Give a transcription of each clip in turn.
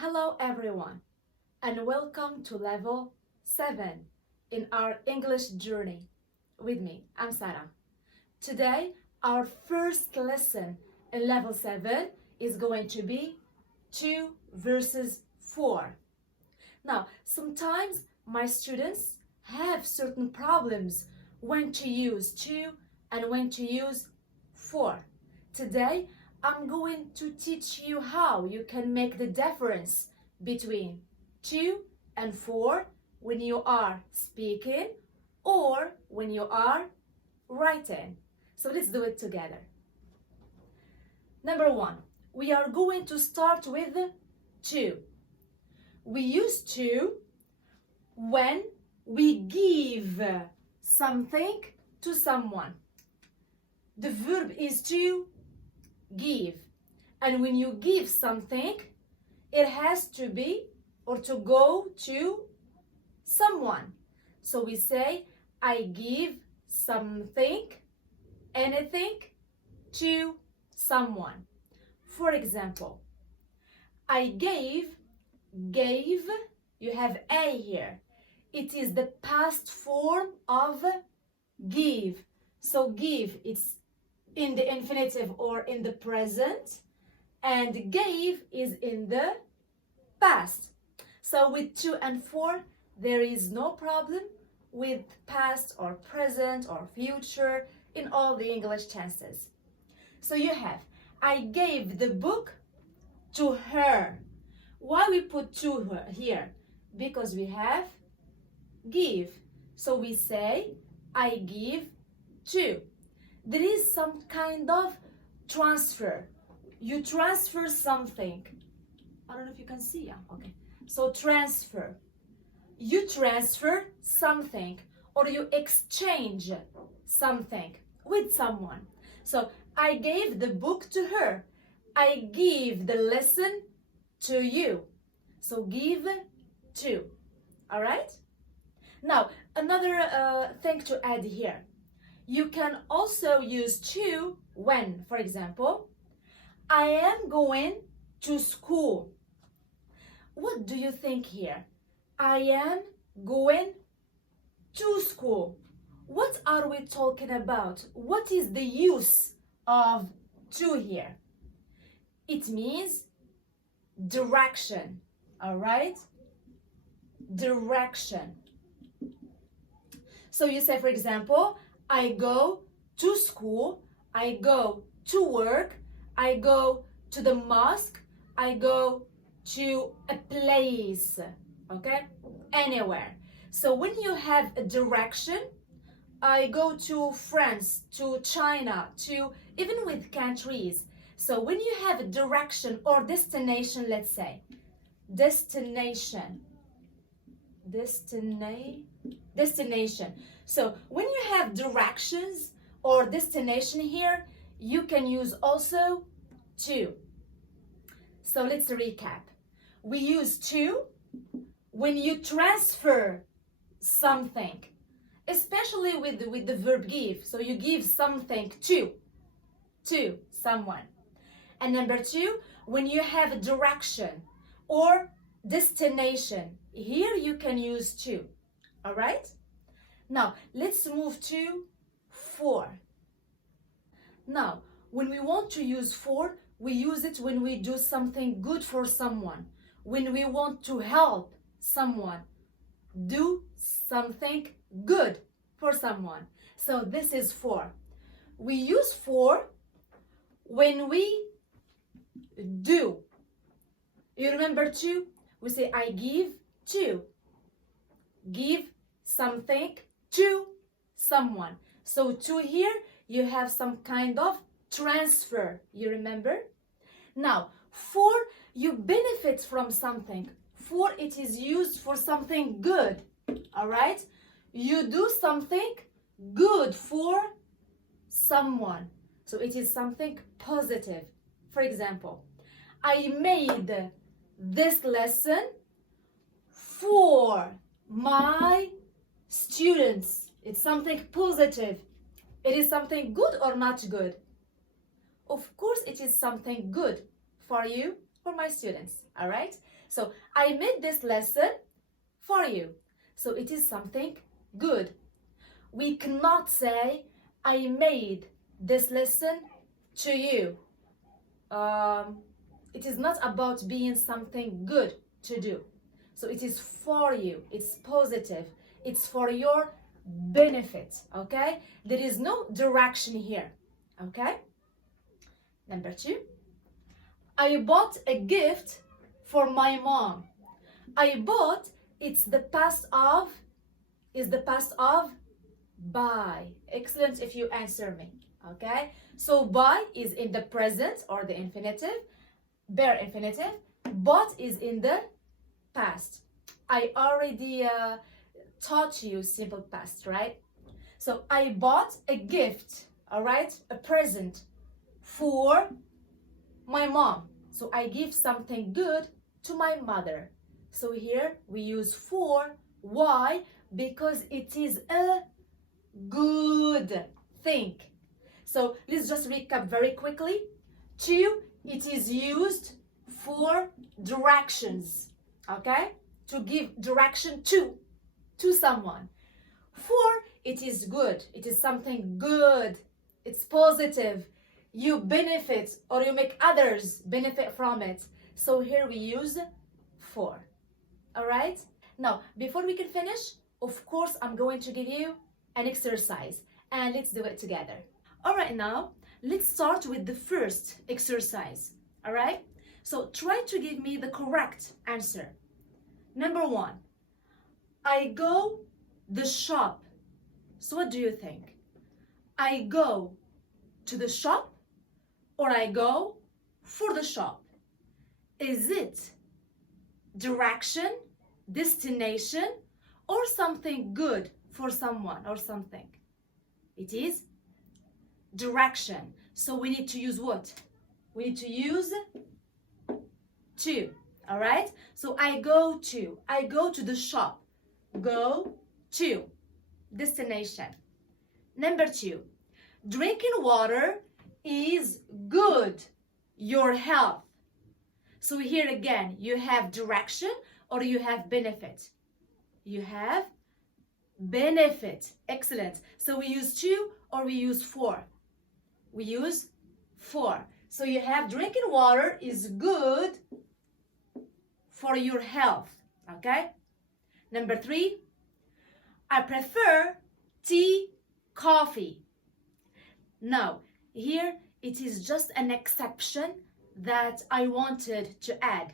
Hello everyone, and welcome to level 7 in our English journey. With me, I'm Sara. Today, our first lesson in level 7 is going to be 2 versus 4. Now, sometimes my students have certain problems when to use 2 and when to use 4. Today, I'm going to teach you how you can make the difference between 2 and 4 when you are speaking or when you are writing. So let's do it together. Number 1, we are going to start with 2. We use 2 when we give something to someone. The verb is to give, and when you give something, it has to be or to go to someone. So we say, I give something, anything, to someone. For example, I gave, you have a here. It is the past form of give. So give, it's in the infinitive or in the present, and gave is in the past. So with 2 and 4, there is no problem with past or present or future in all the English tenses. So you have, I gave the book to her. Why we put to her here? Because we have give. So we say, I give to. There is some kind of transfer. You transfer something. I don't know if you can see. Yeah, okay. So transfer. You transfer something or you exchange something with someone. So I gave the book to her. I give the lesson to you. So give to. All right? Now, another thing to add here. You can also use to when, for example, I am going to school. What do you think here? I am going to school. What are we talking about? What is the use of to here? It means direction, all right? Direction. So you say, for example, I go to school, I go to work, I go to the mosque, I go to a place, okay? Anywhere. So when you have a direction, I go to France, to China, to even with countries. So when you have a direction or destination, let's say, destination. So when you have directions or destination here, you can use also to. So let's recap. We use to when you transfer something, especially with the verb give. So you give something to someone. And number 2, when you have a direction or destination, here you can use to. All right? Now, let's move to 4. Now, when we want to use 4, we use it when we do something good for someone. When we want to help someone, do something good for someone. So this is 4. We use 4 when we do. You remember to? We say, I give to. Give something to someone. So to here, you have some kind of transfer. You remember? Now, for you benefit from something. For it is used for something good. All right? You do something good for someone. So it is something positive. For example, I made this lesson for my students. It's something positive. It is something good or not good? Of course, it is something good for you for my students, all right? So I made this lesson for you. So it is something good. We cannot say I made this lesson to you. It is not about being something good to do. So it is for you. It's positive. It's for your benefit, okay? There is no direction here, okay? Number 2. I bought a gift for my mom. I bought, it's the past of, is the past of buy. Excellent if you answer me, okay? So buy is in the present or the infinitive, bare infinitive. Bought is in the past. I already taught you simple past, right? So I bought a gift, all right? A present for my mom. So I give something good to my mother. So here we use for. Why? Because it is a good thing. So let's just recap very quickly. 2, it is used for directions, okay? To give direction to someone. 4, it is good. It is something good. It's positive. You benefit or you make others benefit from it. So here we use for. All right? Now, before we can finish, of course, I'm going to give you an exercise and let's do it together. All right, now let's start with the first exercise. All right? So try to give me the correct answer. Number 1, I go the shop. So what do you think? I go to the shop or I go for the shop? Is it direction, destination, or something good for someone or something? It is direction. So we need to use what? We need to use to. All right? So I go to the shop. Go to. Destination. Number 2, drinking water is good. Your health. So here again, you have direction or you have benefit. You have benefit. Excellent. So we use to or we use for? We use for. So you have drinking water is good for your health. Okay? Number 3, I prefer tea, coffee. Now, here it is just an exception that I wanted to add.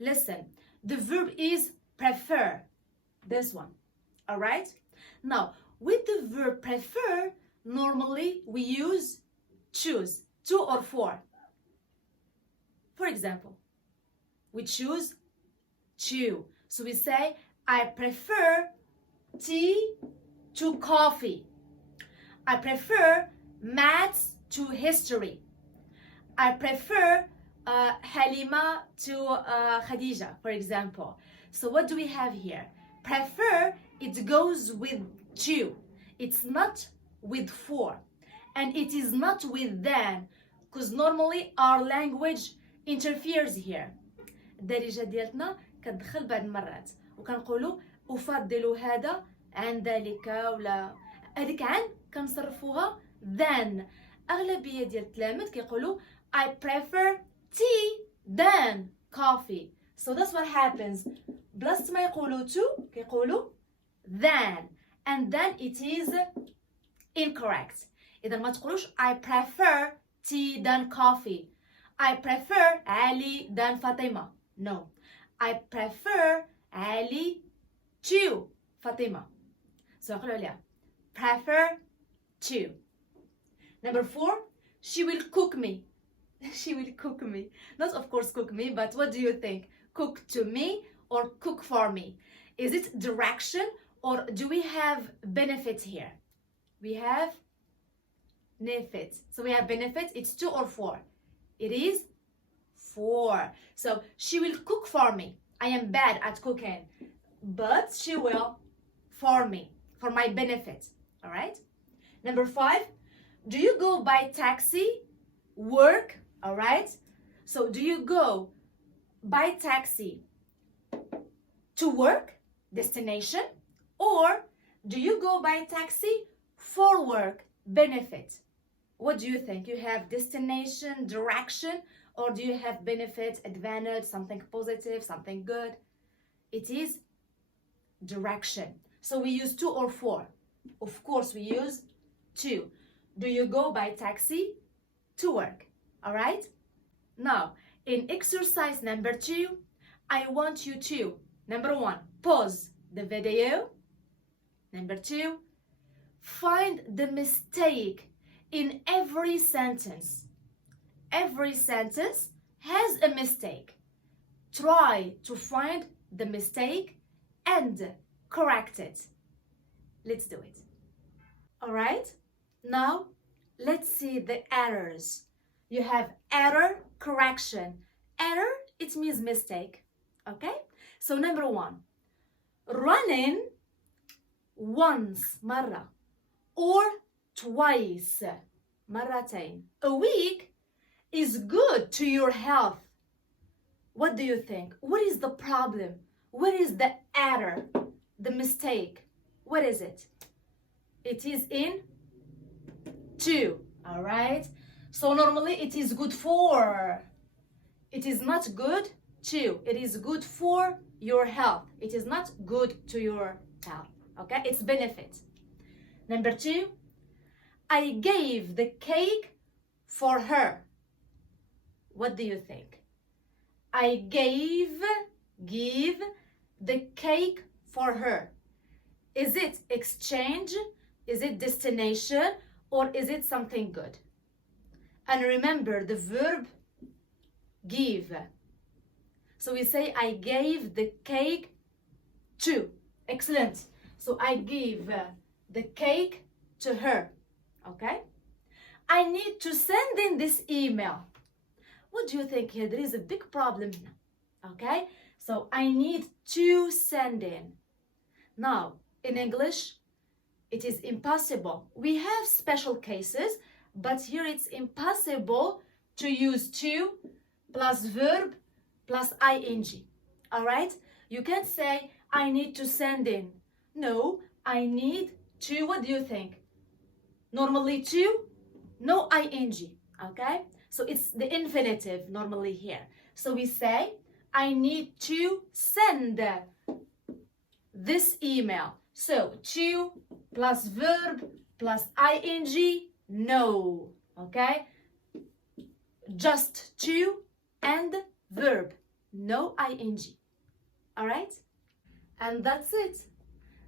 Listen, the verb is prefer. This one. All right? Now, with the verb prefer, normally we use choose, to or for. For example, we choose to. So we say, I prefer tea to coffee. I prefer maths to history. I prefer Halima to Khadija, for example. So what do we have here? Prefer, it goes with to. It's not with for. And it is not with than, because normally our language interferes here. الدارجة ديالتنا كتدخل بعض المرات وكنقولوا أفضل هذا عن ذلك ولا هذيك عن كنصرفوها than. أغلبية ديال التلاميذ كيقولوا I prefer tea than coffee. So that's what happens. بلاصة ما يقولوا to كيقولوا than, and then it is incorrect. إذا ما تقولوش I prefer tea than coffee. I prefer Ali than Fatima. No. I prefer Ali to Fatima. So نقولوا عليها prefer to. Number 4, she will cook me. She will cook me. Not of course cook me, but what do you think? Cook to me or cook for me? Is it direction or do we have benefit here? We have benefit. So we have benefit, it's to or for? It is for. So she will cook for me. I am bad at cooking, but she will for me, for my benefit. All right? Number 5, do you go by taxi, work? All right? So do you go by taxi to work, destination, or do you go by taxi for work, benefit? What do you think? You have destination, direction, or do you have benefit, advantage, something positive, something good? It is direction. So we use to or for. Of course, we use to. Do you go by taxi to work? All right? Now, in exercise number 2, I want you to, number 1, pause the video. Number 2, find the mistake in every sentence. Every sentence has a mistake. Try to find the mistake and correct it. Let's do it. All right? Now, let's see the errors. You have error, correction. Error, it means mistake. Okay? So number 1, running once, مرة, or twice, مرتين, a week is good to your health. What do you think? What is the problem? What is the error? The mistake? What is it? It is in to. All right? So normally it is good for. It is not good to. It is good for your health. It is not good to your health. Okay? It's benefit. Number 2, I gave the cake for her. What do you think? I give the cake for her. Is it exchange? Is it destination? Or is it something good? And remember the verb give. So we say I gave the cake to. Excellent. So I give the cake to her. Okay? I need to send in this email. What do you think here? There is a big problem here. Okay? So I need to send in. Now, in English, it is impossible. We have special cases, but here it's impossible to use to plus verb plus ing. All right? You can't say, I need to send in. No, I need to. What do you think? Normally to, no ing. Okay? So it's the infinitive normally here. So we say, I need to send this email. So to plus verb plus ing, no. Okay? Just to and verb, no ing. All right? And that's it.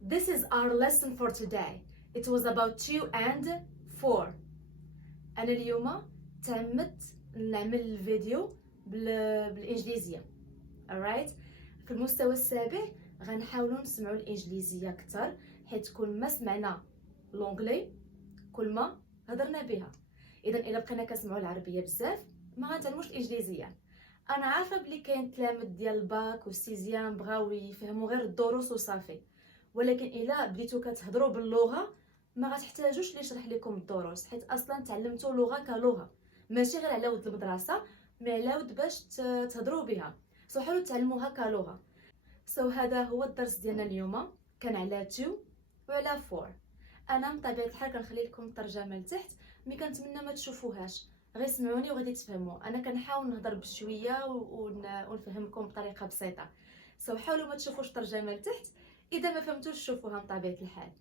This is our lesson for today. It was about to and for. أنا اليوم تمت نعمل الفيديو بالإنجليزية. alright؟ في المستوى السابع غنحاولوا نسمعوا الإنجليزية أكثر، حيث كل ما سمعنا لونجلي كل ما هضرنا بها. إذا إلا بقينا كنسمعوا العربية بزاف ما غنتعلموش الإنجليزية. أنا عارفة بلي كاين تلامذ ديال الباك والسيزيام بغاو يفهموا غير الدروس وصافي، ولكن إلا بديتو كتهضروا باللغة ما غتحتاجوش لي يشرح لكم الدروس، حيت اصلا تعلمتوا لغه كلغه، ماشي غير على ود المدرسه، مي على ود باش تهضروا بها. حاولوا تعلموها كلغه. هذا هو الدرس ديالنا اليوم، كان على تو وعلى فور. انا بطبيعه الحال كنخلي لكم الترجمه لتحت، مي كنتمنى ما تشوفوهاش، غير سمعوني وغادي تفهموا. انا كنحاول نهضر بشويه ونفهمكم بطريقه بسيطه. حاولوا ما تشوفوش الترجمه لتحت، اذا ما فهمتوش شوفوها بطبيعه الحال.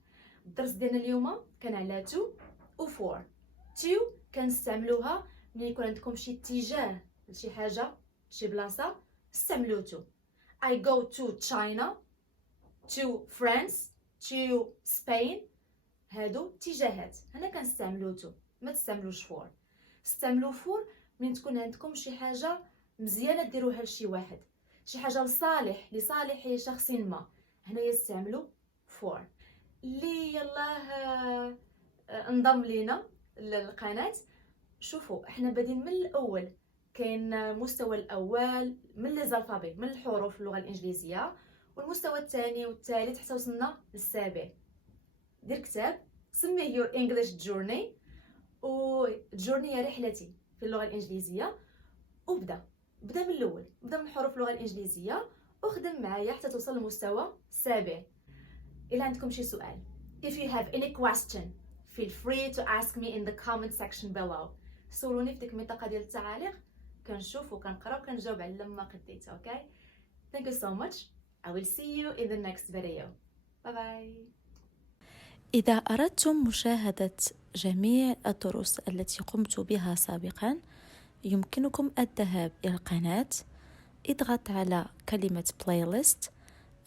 الدرس ديالنا اليوم كان على تو و فور. تو كنستعملوها ملي يكون عندكم شي اتجاه لشي حاجه شي بلاصه، استعملوا تو. I go to China, to France, to Spain. هادو اتجاهات، هنا كنستعملوا تو، ما تستعملوش فور. استعملوا فور ملي تكون عندكم شي حاجه مزيانه ديروها لشي واحد، شي حاجه لصالح شخص ما، هنا يستعملوا فور. اللي يلاه انضم لينا للقناه، شوفوا احنا بادين من الاول، كاين مستوى الاول من لي زالفابي، من الحروف اللغه الانجليزيه، والمستوى الثاني والثالث حتى وصلنا للسابع. دير كتاب سميه يور انجليش جورني، و جورني هي رحلتي في اللغه الانجليزيه، وابدا بدا من الاول، بدا من حروف اللغه الانجليزيه وخدم معايا حتى توصل للمستوى السابع. الا عندكم شي سؤال if you have any question feel free to ask me in the comment section below. سولوني في ديك المنطقه ديال التعاليق، كنشوف وكنقرا وكنجاوب على ما قديت. اوكي thank you so much. I will see you in the next video. bye bye. إذا أردتم مشاهدة جميع الدروس التي قمت بها سابقا يمكنكم الذهاب إلى القناة، اضغط على كلمة playlist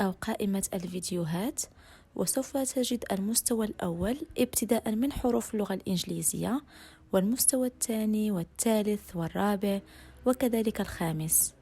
أو قائمة الفيديوهات وسوف تجد المستوى الأول ابتداء من حروف اللغة الإنجليزية، والمستوى الثاني والثالث والرابع وكذلك الخامس.